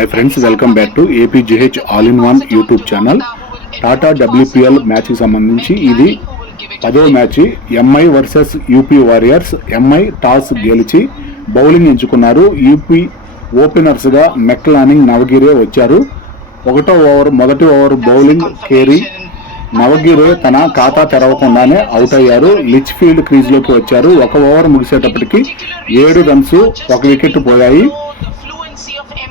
Hi friends, welcome back to APGH all in one YouTube channel. Tata WPL మ్యాచ్కి సంబంధించి ఇది 10వ match. MI versus UP warriors. MI toss గెలిచి bowling ఎంచుకున్నారు. UP ఓపెనర్స్గా మెక్లానింగ్, నవగిరే వచ్చారు. మొదటి ఓవర్ బౌలింగ్ కేరీ. నవగిరే తన ఖాతా తెరవకుండానే అవుట్ అయ్యారు. లిచ్ ఫీల్డ్ క్రీజ్లోకి వచ్చారు. ఒక ఓవర్ ముగిసేటప్పటికి 7 రన్స్, 1 వికెట్ పోయాయి.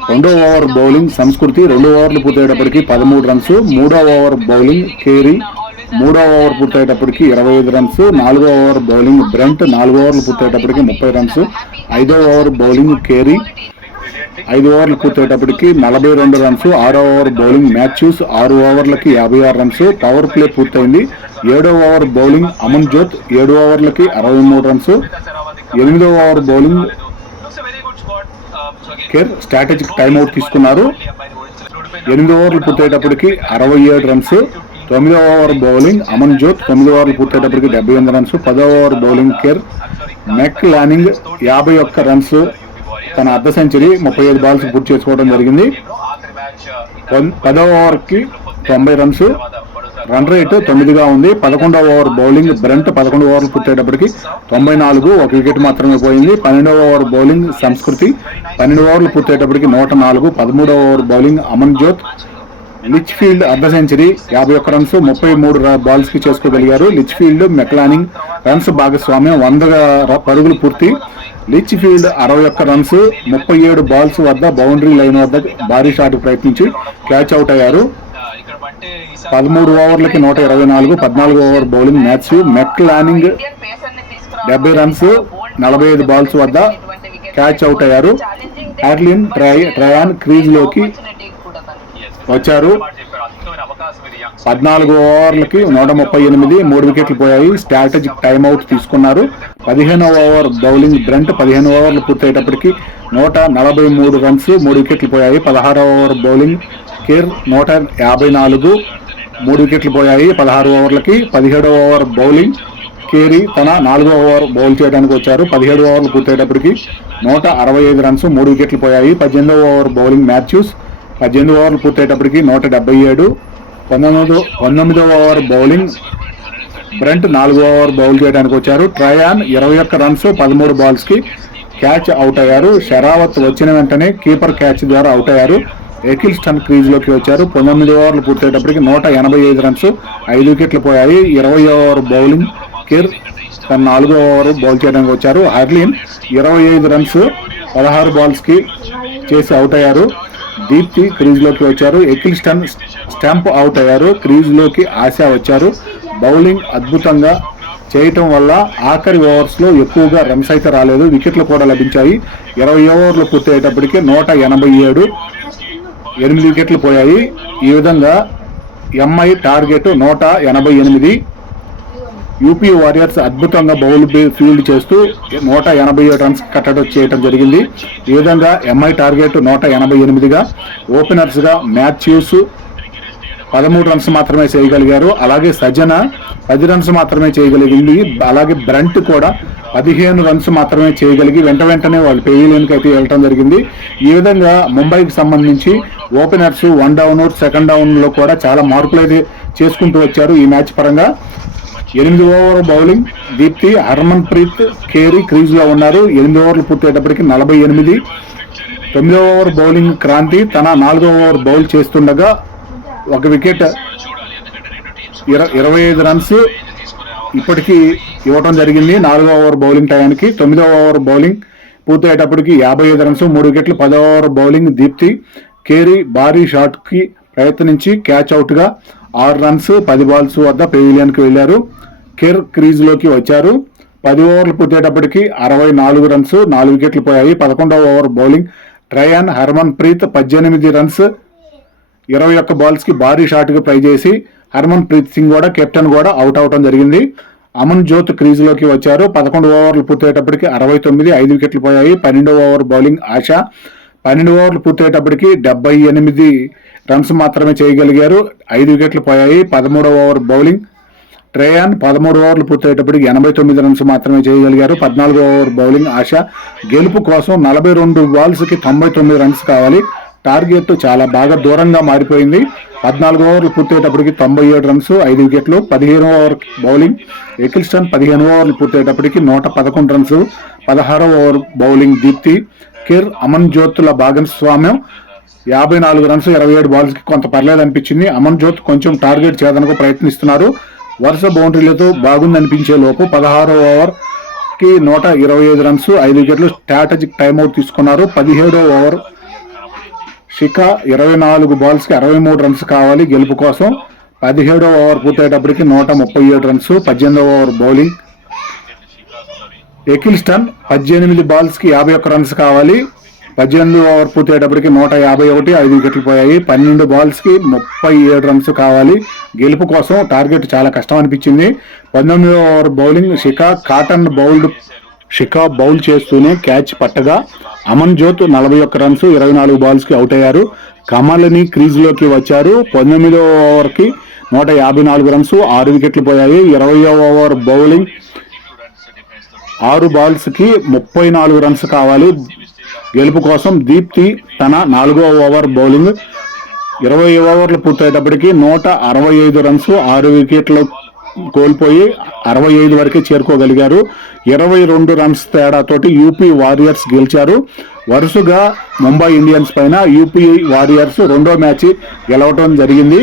రెండో ఓవర్ బౌలింగ్ సంస్కృతి 2 ఓవర్లు పూర్తయ్యేటప్పటికి 13 రన్స్. మూడో ఓవర్ బౌలింగ్ కేరీ. మూడో ఓవర్ పూర్తయ్యేటప్పటికి 25 రన్స్. నాలుగో ఓవర్ బౌలింగ్ బ్రంట్ 4 ఓవర్లు పూర్తయ్యేటప్పటికి 30 రన్స్. ఐదో ఓవర్ బౌలింగ్ కేరీ 5 ఓవర్లు పూర్తయ్యేటప్పటికి 42 రన్స్. ఆరో ఓవర్ బౌలింగ్ మ్యాథ్యూస్ 6 ఓవర్లకి 56 రన్స్. పవర్ ప్లే పూర్తయింది. 7వ ఓవర్ బౌలింగ్ అమన్ జోత్ 7 ఓవర్లకి 63 రన్స్. 8వ over bowling Kerr strategic timeout తీసుకున్నారు. 8 ఓవర్లు పూర్తయ్యేటప్పటికి 67 రన్స్. 9వ ఓవర్ బౌలింగ్ అమన్ జోత్ 9 ఓవర్లు పూర్తయ్యేటప్పటికి 78 రన్స్. 10వ ఓవర్ బౌలింగ్ కేర్ మెక్లానింగ్ 51 రన్స్. తన అర్ధ సెంచరీ 35 బాల్స్ పూర్తి చేసుకోవడం జరిగింది. 10వ ఓవర్కి 90 రన్స్. రన్ రేట్ 9గా ఉంది. 11వ ఓవర్ బౌలింగ్ బ్రంట్ 11 ఓవర్లు పూర్తయ్యేటప్పటికి 94, 1 వికెట్ మాత్రమే పోయింది. 12వ ఓవర్ బౌలింగ్ సంస్కృతి 12 ఓవర్లు పూర్తయ్యేటప్పటికి 104. 13వ over bowling Aman Zote లిచ్ field అర్ధ సెంచరీ 51 రన్స్, 33 బాల్స్ కి చేసుకోగలిగారు. లిచ్ ఫీల్డ్ మెక్లానింగ్ రన్స్ భాగస్వామ్యం 100 పరుగులు పూర్తి. లిచ్ ఫీల్డ్ 61 రన్స్, 37 బాల్స్ వద్ద బౌండరీ లైన్ వద్ద భారీ షాట్ ప్రయత్నించి క్యాచ్ అవుట్ అయ్యారు. 13 ఓవర్లకి 124. 14వ over bowling Matthew Meg Lanning 70 runs, 45 balls వద్ద క్యాచ్ అవుట్ అయ్యారు. హ్యార్లిన్ ట్రయాన్ క్రీజ్ లోకి వచ్చారు. 14 ఓవర్లకి 138, 3 వికెట్లు పోయాయి. స్ట్రాటజిక్ టైమ్అవుట్ తీసుకున్నారు. 15వ ఓవర్ బౌలింగ్ బ్రంట్ 15 ఓవర్లు పూర్తయ్యేటప్పటికి 143 రన్స్, 3 వికెట్లు పోయాయి. 16వ ఓవర్ బౌలింగ్ కేర్ 154, 3 వికెట్లు పోయాయి 16 ఓవర్లకి. 17వ ఓవర్ బౌలింగ్ కేరీ తన 4వ ఓవర్ బౌల్ చేయడానికి వచ్చారు. 17 ఓవర్లు పూర్తయ్యేటప్పటికి 165 రన్స్, 3 వికెట్లు పోయాయి. 18వ ఓవర్ బౌలింగ్ మ్యాథ్యూస్ 18 ఓవర్లు పూర్తయ్యేటప్పటికి 177. 19వ ఓవర్ బౌలింగ్ బ్రంట్ 4వ ఓవర్ బౌల్ చేయడానికి వచ్చారు. ట్రయాన్ 21 రన్స్, 13 బాల్స్ కి క్యాచ్ అవుట్ అయ్యారు. షరావత్ వచ్చిన వెంటనే కీపర్ క్యాచ్ ద్వారా అవుట్ అయ్యారు. ఎకిల్స్టన్ క్రీజ్ లోకి వచ్చారు. 19 ఓవర్లు పూర్తయ్యేటప్పటికి 185 రన్స్, 5 వికెట్లు పోయాయి. 20వ ఓవర్ బౌలింగ్ కేర్ తన 4వ ఓవర్ బౌల్ చేయడానికి వచ్చారు. హర్లిన్ 25 రన్స్, 16 బాల్స్ కి చేసి అవుట్ అయ్యారు. దీప్తి క్రీజ్ లోకి వచ్చారు. ఎకిల్స్టన్ స్టంప్ అవుట్ అయ్యారు. క్రీజ్ లోకి ఆశా వచ్చారు. బౌలింగ్ అద్భుతంగా చేయటం వల్ల ఆఖరి ఓవర్స్ లో ఎక్కువగా రన్స్ అయితే రాలేదు, వికెట్లు కూడా లభించాయి. 20 ఓవర్లు పూర్తయ్యేటప్పటికి 187, 8 వికెట్లు పోయాయి. ఈ విధంగా ఎంఐ టార్గెట్ 188. యూపీ వారియర్స్ అద్భుతంగా బౌల్ ఫీల్డ్ చేస్తూ 187 రన్స్ కట్టడం చేయడం జరిగింది. ఈ విధంగా ఎంఐ టార్గెట్ 188గా. ఓపెనర్స్గా మ్యాథ్యూస్ 13 రన్స్ మాత్రమే చేయగలిగారు. అలాగే సజన 10 రన్స్ మాత్రమే చేయగలిగింది. అలాగే బ్రంట్ కూడా 15 రన్స్ మాత్రమే చేయగలిగి వెంటనే వాళ్ళు పెవిలియన్కి అయితే వెళ్ళటం జరిగింది. ఈ విధంగా ముంబైకి సంబంధించి ఓపెనర్స్ 1 డౌన్, 2nd డౌన్ లో కూడా చాలా మార్పులు అయితే చేసుకుంటూ వచ్చారు ఈ మ్యాచ్ పరంగా. 8వ over bowling Deepti, Harmanpreet కేరీ క్రీజ్ లో ఉన్నారు. 8 ఓవర్లు పూర్తయ్యేటప్పటికి 48. 9వ ఓవర్ బౌలింగ్ క్రాంతి తన 4వ ఓవర్ బౌల్ చేస్తుండగా 1 వికెట్, 25 రన్స్ ఇప్పటికీ ఇవ్వటం జరిగింది 4వ ఓవర్ బౌలింగ్ టయానికి. 9వ ఓవర్ బౌలింగ్ పూర్తయ్యేటప్పటికి 55 రన్స్, 3 వికెట్లు. 10వ ఓవర్ బౌలింగ్ దీప్తి కేరీ భారీ షాట్ కి ప్రయత్నించి క్యాచ్ అవుట్ గా 6 రన్స్, 10 బాల్స్ వద్ద పెవిలియన్ కి వెళ్లారు. కేర్ క్రీజ్ లోకి వచ్చారు. 10 ఓవర్లు పూర్తయ్యేటప్పటికి 64 రన్స్, 4 వికెట్లు పోయాయి. 11వ over bowling Tryon Harmanpreet 18 runs, 21 balls కి భారీ షాట్ కి ట్రై చేసి హర్మన్ ప్రీత్ సింగ్ కూడా కెప్టెన్ కూడా అవుట్ అవటం జరిగింది. అమన్ జోత్ క్రీజ్ లోకి వచ్చారు. 11 ఓవర్లు పూర్తయ్యేటప్పటికి 69, 5 వికెట్లు పోయాయి. 12వ ఓవర్ బౌలింగ్ ఆశా 12 ఓవర్లు పూర్తయ్యేటప్పటికి 78 రన్స్ మాత్రమే చేయగలిగారు. 5 వికెట్లు పోయాయి. 13వ ఓవర్ బౌలింగ్ ట్రయాన్ 13 ఓవర్లు పూర్తయ్యేటప్పటికి 89 రన్స్ మాత్రమే చేయగలిగారు. 14వ ఓవర్ బౌలింగ్ ఆశా గెలుపు కోసం 42 బాల్స్ కి 99 రన్స్ కావాలి. టార్గెట్ చాలా బాగా దూరంగా మారిపోయింది. 14 ఓవర్లు పూర్తయ్యేటప్పటికి 97 రన్స్ 5 వికెట్లు. 15వ ఓవర్ బౌలింగ్ ఎకిల్స్టన్, 15 ఓవర్లు పూర్తయ్యేటప్పటికి 111 రన్స్. 16వ ఓవర్ బౌలింగ్ దీప్తి, కిర్, అమన్ జ్యోత్ల భాగస్వామ్యం 54 రన్స్ 27 బాల్స్కి కొంత పర్లేదు అనిపించింది. అమన్ జ్యోత్ కొంచెం టార్గెట్ చేదనకు ప్రయత్నిస్తున్నారు. వరుస బౌండరీలతో బాగుందనిపించే లోపు 16వ ఓవర్ కి 125 రన్స్ 5 వికెట్లు స్ట్రాటజిక్ టైమ్అవుట్ తీసుకున్నారు. 17వ ఓవర్ షికా 24 బాల్స్కి 63 రన్స్ కావాలి గెలుపు కోసం. 17వ ఓవర్ పూర్తయ్యేటప్పటికి 137 రన్స్. 18వ ఓవర్ బౌలింగ్ ఎకిల్స్టన్ 18 బాల్స్కి 51 రన్స్ కావాలి. 18వ ఓవర్ పూర్తయ్యేటప్పటికి 151, 5 వికెట్లు పోయాయి. 12 బాల్స్కి 37 రన్స్ కావాలి గెలుపు కోసం. టార్గెట్ చాలా కష్టం అనిపించింది. 19వ ఓవర్ బౌలింగ్ షికా బౌల్ చేస్తూనే క్యాచ్ పట్టగా అమన్ జ్యోత్ 41 రన్స్ 24 బాల్స్కి అవుట్ అయ్యారు. కమలని క్రీజ్లోకి వచ్చారు. 19వ ఓవర్కి 154 రన్స్ 6 వికెట్లు పోయాయి. 20వ ఓవర్ బౌలింగ్ 6 బాల్స్కి 34 రన్స్ కావాలి గెలుపు కోసం. దీప్తి తన 4వ ఓవర్ బౌలింగ్ 20 ఓవర్లు పూర్తయ్యేటప్పటికి 165 రన్స్ 6 వికెట్లు కోల్పోయి 65 వరకే చేరుకోగలిగారు. 22 రన్స్ తేడాతోటి యూపీ వారియర్స్ గెలిచారు. వరుసగా ముంబై ఇండియన్స్ పైన యూపీ వారియర్స్ రెండో మ్యాచ్ గెలవడం జరిగింది.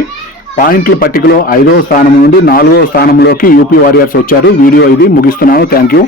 పాయింట్ల పట్టికలో 5వ స్థానం నుండి 4వ స్థానంలోకి యూపీ వారియర్స్ వచ్చారు. వీడియో ఇది ముగిస్తున్నాను. Thank you.